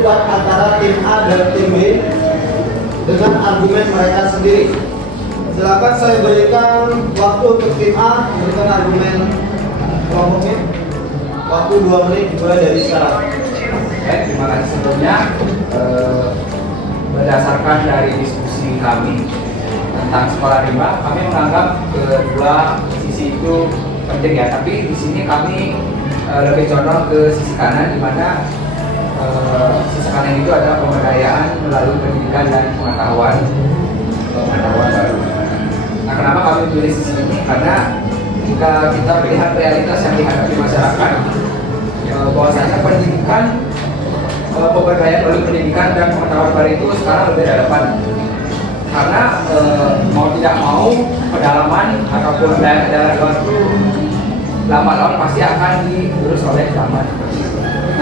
debat antara tim A dan tim B dengan argumen mereka sendiri. Silakan saya berikan waktu untuk tim A memberikan argumen kelompoknya. Waktu 2 menit dimulai dari sekarang. Baik, terima kasih sebelumnya. Berdasarkan dari diskusi kami tentang sekolah rimba, kami menganggap kedua sisi itu penting ya. Tapi di sini kami lebih condong ke sisi kanan, di mana sisi kanan itu adalah pemberdayaan melalui pendidikan dan pengetahuan baru. Nah, kenapa kami pilih sisi ini? Karena jika kita melihat realitas yang dihadapi masyarakat, bahwasanya pendidikan, pemberdayaan melalui pendidikan dan pengetahuan baru itu sekarang lebih relevan. Karena mau tidak mau pedalaman ataupun daerah luar itu lama-lama pasti akan diurus oleh zaman.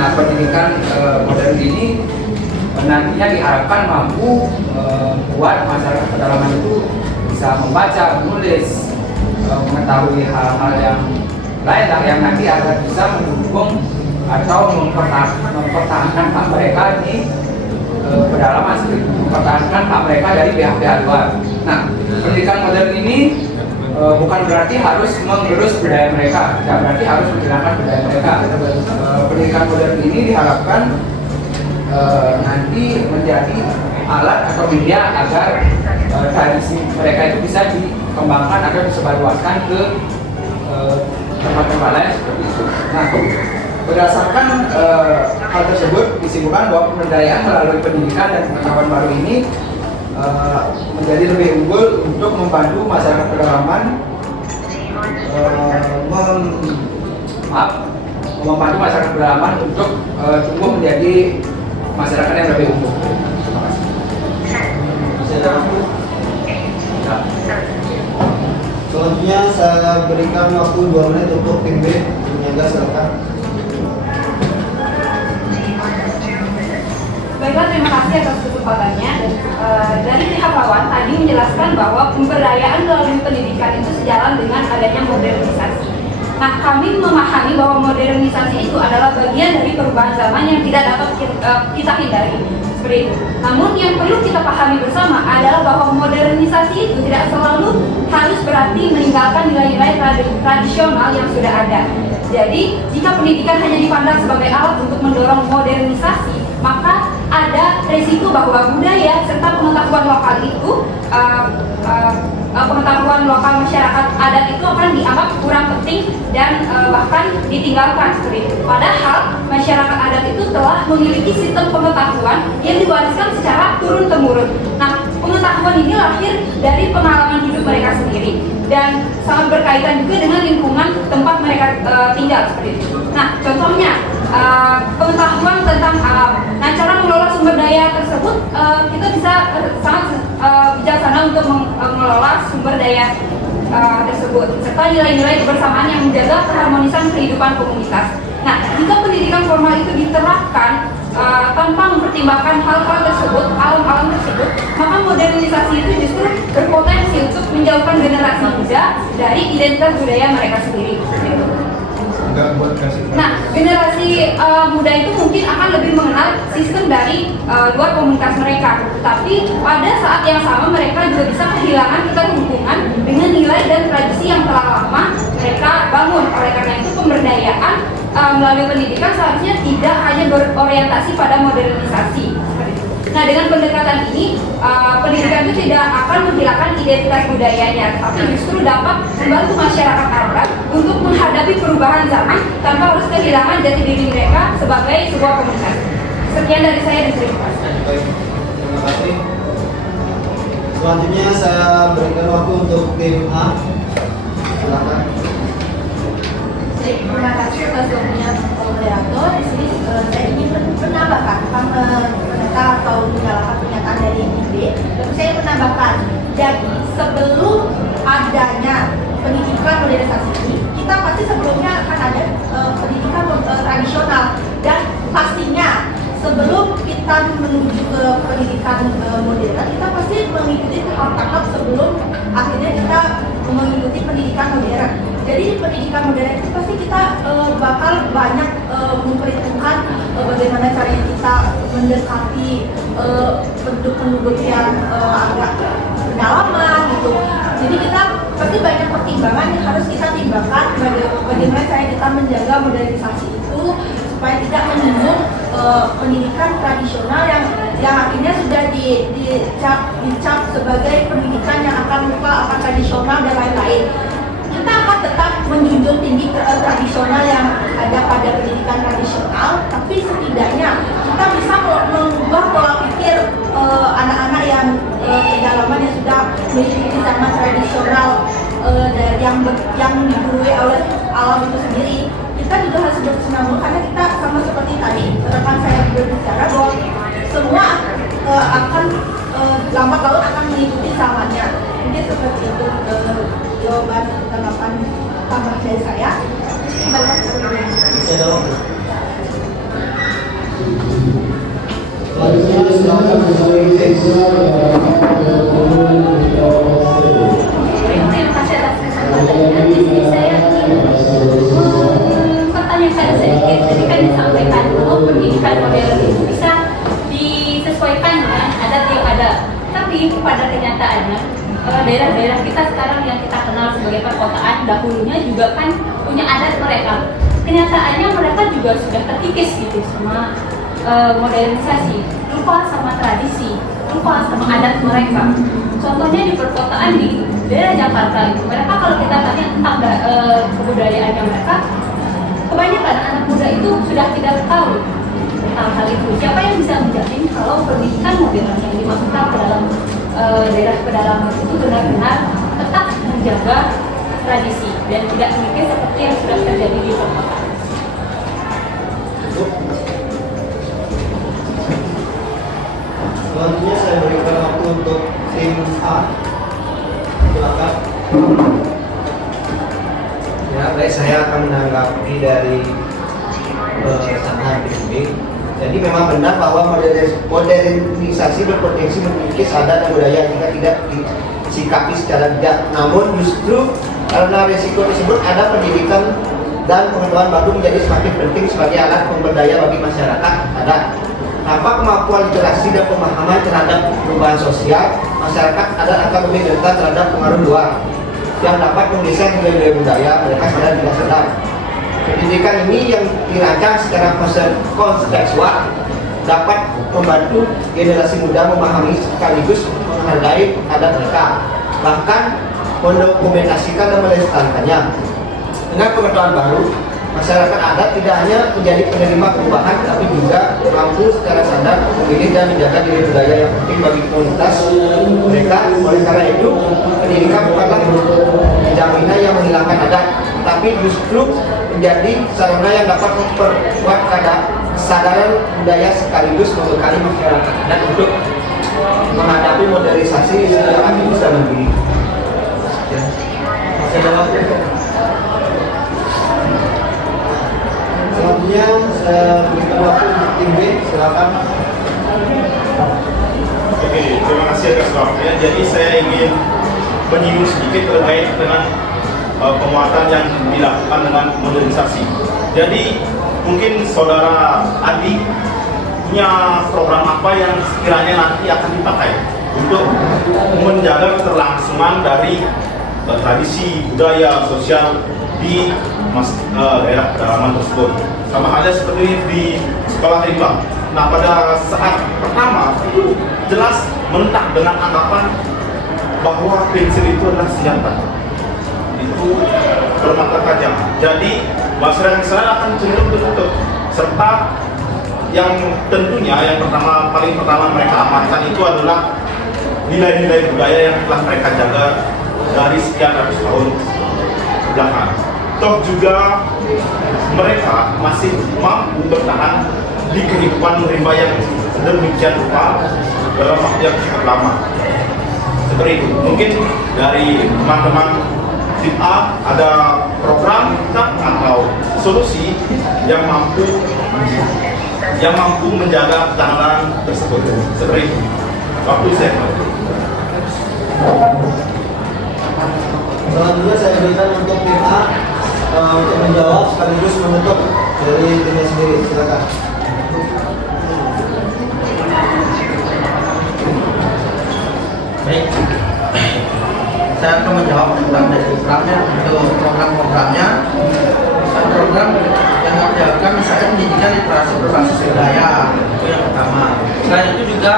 Nah, pendidikan modern ini nantinya diharapkan mampu membuat masyarakat pedalaman itu bisa membaca, menulis, mengetahui hal-hal yang lain yang nanti akan bisa mendukung atau mempertahankan hak mereka di pedalaman, mempertahankan hak mereka dari pihak-pihak luar. Nah, pendidikan modern ini bukan berarti harus menggerus budaya mereka, tidak berarti harus menghilangkan budaya mereka. Pendidikan modern ini diharapkan nanti menjadi alat atau media agar tradisi mereka itu bisa dikembangkan agar disebarluaskan ke tempat-tempat lain seperti itu. Nah, berdasarkan hal tersebut disimpulkan bahwa pemberdayaan melalui pendidikan dan pengetahuan baru ini menjadi lebih unggul untuk membantu masyarakat pedalaman membantu masyarakat pedalaman untuk tumbuh menjadi masyarakat yang lebih unggul. Terima kasih. Selanjutnya saya berikan waktu 2 menit untuk tim B. Menjaga, silakan. Baiklah, terima kasih atas kesempatannya. Dari pihak lawan tadi menjelaskan bahwa pemberdayaan melalui pendidikan itu sejalan dengan adanya modernisasi. Nah, kami memahami bahwa modernisasi itu adalah bagian dari perubahan zaman yang tidak dapat kita hindari. Seperti itu. Namun yang perlu kita pahami bersama adalah bahwa modernisasi itu tidak selalu harus berarti meninggalkan nilai-nilai tradisional yang sudah ada. Jadi, jika pendidikan hanya dipandang sebagai alat untuk mendorong modernisasi, maka ada resiko bahwa budaya serta pengetahuan lokal itu pengetahuan lokal masyarakat adat itu akan dianggap kurang penting dan bahkan ditinggalkan seperti itu. Padahal masyarakat adat itu telah memiliki sistem pengetahuan yang diwariskan secara turun-temurun. Nah, pengetahuan ini lahir dari pengalaman hidup mereka sendiri dan sangat berkaitan juga dengan lingkungan tempat mereka tinggal seperti itu. Nah, contohnya pengetahuan tentang alam. Nah, cara mengelola sumber daya tersebut kita bisa sangat bijaksana untuk mengelola sumber daya tersebut serta nilai-nilai kebersamaan yang menjaga keharmonisan kehidupan komunitas. Nah, jika pendidikan formal itu diterapkan tanpa mempertimbangkan hal-hal tersebut, alam-alam tersebut, maka modernisasi itu justru berpotensi untuk menjauhkan generasi muda dari identitas budaya mereka sendiri. Nah, generasi muda itu mungkin akan lebih mengenal sistem dari luar komunitas mereka. Tapi pada saat yang sama mereka juga bisa kehilangan keterhubungan dengan nilai dan tradisi yang telah lama mereka bangun. Oleh karena itu pemberdayaan melalui pendidikan seharusnya tidak hanya berorientasi pada modernisasi. Nah, dengan pendekatan ini, pendidikan itu tidak akan menghilangkan identitas budayanya, tapi justru dapat membantu masyarakat adat untuk menghadapi perubahan zaman tanpa harus kehilangan jati diri mereka sebagai sebuah komunitas. Sekian dari saya dan terima kasih. Baik, terima kasih. Selanjutnya saya berikan waktu untuk tim A. Silakan. Terima kasih atas waktunya moderator. Di sini saya ingin menambahkan atau menyalahkan pernyataan dari tim B. Lalu saya menambahkan, jadi sebelum adanya pendidikan modernisasi ini, kita pasti sebelumnya akan ada pendidikan tradisional dan pastinya sebelum kita menuju ke pendidikan modern, kita pasti mengikuti tahap-tahap sebelum akhirnya kita mengikuti pendidikan modern. Jadi pendidikan modern itu pasti kita bakal banyak memperhitungkan bagaimana caranya kita mendekati penduduk-penduduk yang agak pedalaman gitu. Jadi kita pasti banyak pertimbangan yang harus kita timbangkan bagaimana cara kita menjaga modernisasi itu supaya tidak menyinggung pendidikan tradisional yang akhirnya sudah dicap sebagai pendidikan yang akan lupa akan tradisional dan lain-lain. Kita akan tetap menjunjung tinggi tradisional yang ada pada pendidikan tradisional, tapi setidaknya kita bisa mengubah pola pikir anak-anak yang pedalaman yang sudah mengikuti zaman tradisional yang digurui oleh alam itu sendiri. Kita juga harus bersinambung karena kita sama seperti tadi rekan saya berbicara bahwa semua akan lambat laun akan mengikuti zamannya. Mungkin seperti itu jawaban tanggapan tambahan dari saya. Bisa dong. Selanjutnya silakan Terima kasih atas kesempatannya. Di sini saya ingin pertanyaan sedikit. Tadi kan disampaikan bahwa pendidikan modern itu bisa disesuaikan dengan adat yang ada. Tapi pada kenyataannya daerah-daerah kita sekarang yang kita kenal sebagai perkotaan dahulunya juga kan punya adat mereka. Kenyataannya mereka juga sudah terkikis gitu sama modernisasi, lupa sama tradisi, lupa sama adat mereka. Contohnya di perkotaan di daerah Jakarta itu, mereka kalau kita tanya tentang kebudayaannya mereka, kebanyakan anak muda itu sudah tidak tahu tentang hal itu. Siapa yang bisa menjamin kalau pendidikan modern yang dimasukkan ke dalam daerah pedalaman itu benar-benar tetap menjaga tradisi dan tidak mungkin seperti yang sudah terjadi di perkotaan. Selanjutnya saya berikan waktu untuk tim A. Silakan. Ya, baik, saya akan menanggapi dari saran ini. Jadi memang benar bahwa modernisasi berpotensi mengikis adat dan budaya jika tidak disikapi secara bijak. Namun justru karena risiko tersebut ada pendidikan dan pengetahuan baru menjadi semakin penting sebagai alat pemberdaya bagi masyarakat adat. Tanpa kemampuan literasi dan pemahaman terhadap perubahan sosial, masyarakat adat akan lebih rentan terhadap pengaruh luar yang dapat menggeser nilai-nilai budaya mereka sadar tidak sadar. Pendidikan ini yang dirancang secara kontekstual dapat membantu generasi muda memahami sekaligus menghargai adat mereka, bahkan mendokumentasikan dan melestarikannya. Dengan pengetahuan baru, masyarakat adat tidak hanya menjadi penerima perubahan, tapi juga mampu secara sadar memilih dan menjaga nilai budaya yang penting bagi komunitas mereka. Oleh karena itu, pendidikan bukanlah jaminan yang menghilangkan adat, tapi justru menjadi sarana yang dapat memperkuat kesadaran budaya sekaligus membekali masyarakat adat untuk menghadapi modernisasi secara aktif dan mandiri. Masih ada waktu. Selanjutnya saya berikan waktu untuk tim B, silakan. Oke, terima kasih atas waktunya. Jadi saya ingin menyinggung sedikit terkait dengan penguatan yang dilakukan dengan modernisasi. Jadi mungkin saudara Adi punya program apa yang sekiranya nanti akan dipakai untuk menjaga keterlangsungan dari tradisi, budaya, sosial di daerah pedalaman tersebut. Sama halnya seperti di sekolah rimba. Nah, pada saat pertama itu jelas menentang dengan anggapan bahwa pensil itu adalah senjata, itu bermata tajam. Jadi masyarakat Israel akan cenderung tertutup, serta yang tentunya yang paling pertama mereka amankan itu adalah nilai-nilai budaya yang telah mereka jaga dari sekian ratus tahun belakang. Toh juga mereka masih mampu bertahan di kehidupan rimba yang sedemikian rupa dalam waktu yang cukup lama. Seperti itu. Mungkin dari teman-teman tim A ada program atau solusi yang mampu menjaga ketahanan tersebut. Seperti itu. Waktu saya. Selanjutnya saya berikan untuk tim A untuk menjawab sekaligus menutup dari timnya sendiri. Silakan. saya akan menjawab tentang programnya untuk program-programnya. Program yang dilakukan misalnya pendidikan literasi berbasis budaya, itu yang pertama. Selain itu juga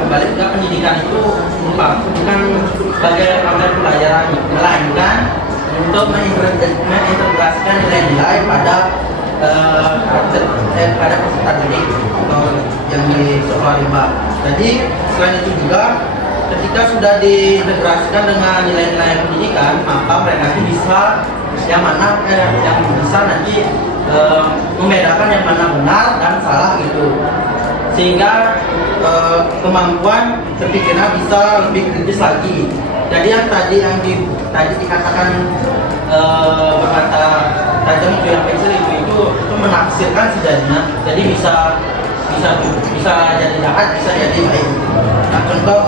kembali juga pendidikan itu bukan sebagai program pembelajaran, melainkan untuk mengintegrasikan nilai-nilai pada peserta didik yang di sekolah rimba. Jadi selain itu juga ketika sudah diintegrasikan dengan nilai-nilai pendidikan, maka mereka itu bisa yang bisa nanti membedakan yang mana benar dan salah gitu, sehingga kemampuan berpikirnya bisa lebih kritis lagi. Jadi yang tadi dikatakan berkata tajam itu yang pensil itu menafsirkan sejadinya, jadi bisa jadi jahat, bisa jadi baik. Nah, contoh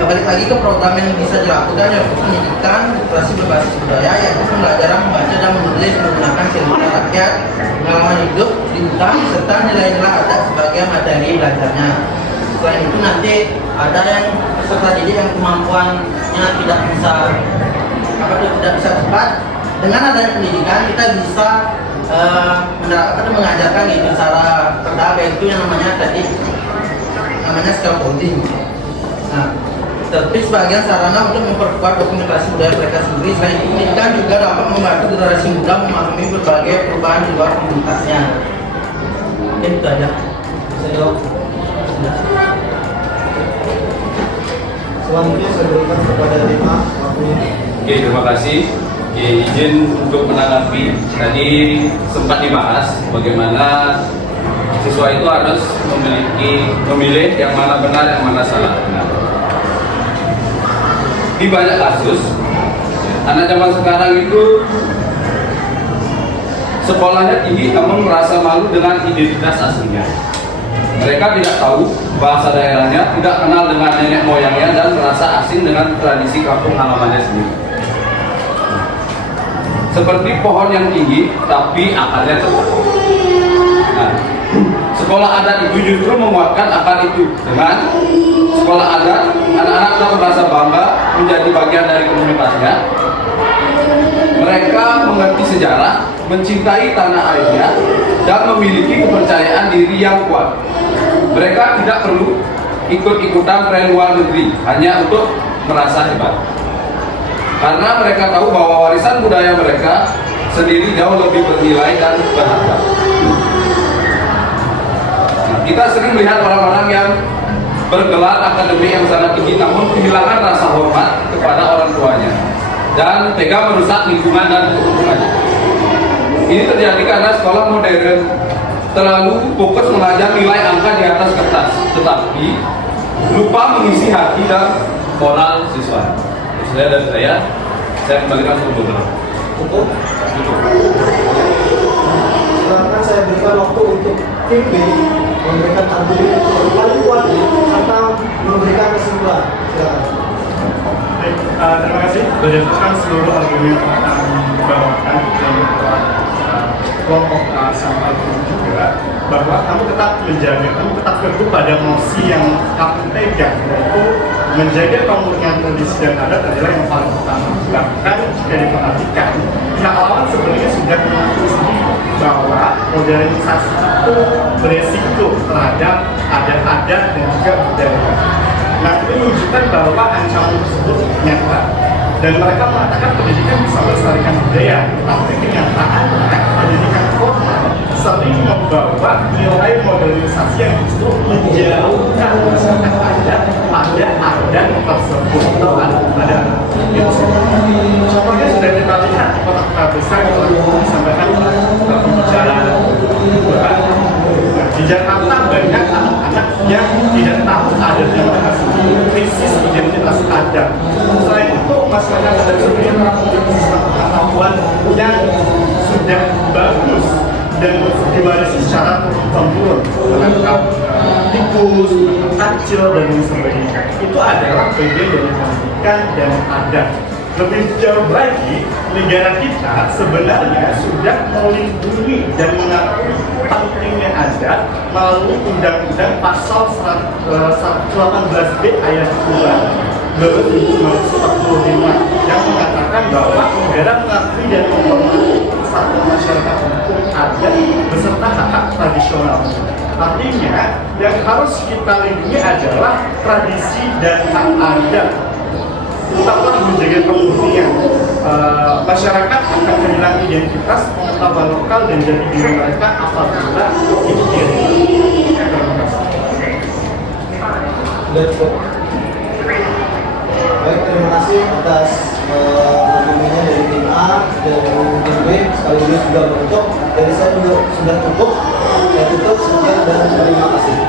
kembali lagi ke program yang bisa dilakukan yaitu pendidikan literasi berbasis budaya, yaitu pembelajaran membaca dan menulis menggunakan cerita rakyat, pengalaman hidup, cerita serta nilai-nilai adat sebagai materi belajarnya. Selain itu nanti ada yang peserta didik yang kemampuannya tidak bisa cepat. Dengan adanya pendidikan kita bisa mengajarkan gitu cara berdakwah, itu yang namanya scaffolding. Nah, tapi sebagian sarana untuk memperkuat dokumentasi budaya mereka sendiri. Selain itu, pendidikan juga dapat membantu generasi muda memahami berbagai perubahan di luar komunitasnya. Mungkin itu aja. Selanjutnya saya berikan kepada Rima waktunya. Oke, terima kasih. Oke, izin untuk menanggapi. Tadi sempat dibahas bagaimana siswa itu harus memilih yang mana benar, yang mana salah. Nah, di banyak kasus, anak zaman sekarang itu sekolahnya tinggi namun merasa malu dengan identitas aslinya. Mereka tidak tahu bahasa daerahnya, tidak kenal dengan nenek moyangnya, dan merasa asing dengan tradisi kampung halamannya sendiri. Seperti pohon yang tinggi, tapi akarnya tegak. Nah, sekolah adat itu justru menguatkan akar itu. Dengan sekolah adat, anak-anak akan merasa bangga menjadi bagian dari komunitasnya. Mereka mengerti sejarah, mencintai tanah airnya, dan memiliki kepercayaan diri yang kuat. Mereka tidak perlu ikut-ikutan tren luar negeri hanya untuk merasa hebat. Karena mereka tahu bahwa warisan budaya mereka sendiri jauh lebih bernilai dan berharga. Nah, kita sering melihat orang-orang yang bergelar akademik yang sangat tinggi namun kehilangan rasa hormat kepada orang tuanya dan tega merusak lingkungan dan keuntungannya. Ini terjadi karena sekolah modern terlalu fokus mengajar nilai angka di atas kertas, tetapi lupa mengisi hati dan moral siswa. Saya dan saya kembalikan ke Gubernur. Cukup? Silakan saya berikan waktu untuk tim B memberikan argumen yang paling kuat serta memberikan kesimpulan. Silakan. Baik, terima kasih. Berdasarkan seluruh argumen yang dibawakan dan kelompok sama juga, bahwa kamu tetap teguh pada mosi yang kamu pegang, yaitu menjaga kemurnian tradisi dan adat adalah yang paling utama. Bahkan jika diperhatikan, pihak lawan sebenarnya sudah mengakui sendiri bahwa modernisasi itu beresiko terhadap adat-adat dan juga budaya. Nah, ini menunjukkan bahwa ancaman tersebut nyata, dan mereka mengatakan pendidikan bisa melestarikan budaya, tapi kenyataannya pendidikan formal sering membawa nilai modernisasi yang justru menjauhkan masyarakat adat tersebut atau adat itu. Contohnya sudah kita lihat di kota besar yang telah disampaikan pembicara kedua. Di Jakarta banyak anak-anak yang tidak tahu adatnya mereka sendiri, krisis identitas adat. Selain itu, masyarakat adat sendiri memiliki sistem pengetahuan yang sudah bagus dan diwarisi secara turun-temurun menangkap tikus, kacil, dan lain sebagainya. Itu adalah bagian dari pendidikan dan adat. Lebih jauh lagi, negara kita sebenarnya sudah melindungi dan mengakui pentingnya adat melalui Undang-Undang Pasal 18B ayat 2. 12.945 yang mengatakan bahwa negara mengakui dan menghormati kesatuan masyarakat hukum adat beserta hak-hak tradisional. Artinya, yang harus kita lindungi adalah tradisi dan hak adat. Tetaplah menjaga kemurnian. Masyarakat akan kehilangan identitas, pengetahuan lokal dan jati diri mereka apabila itu tidak. Baik, terima kasih atas argumennya dari tim A dan tim B, sekaligus juga menutup. Dari saya juga sudah cukup. Saya tutup, sekian dan terima kasih.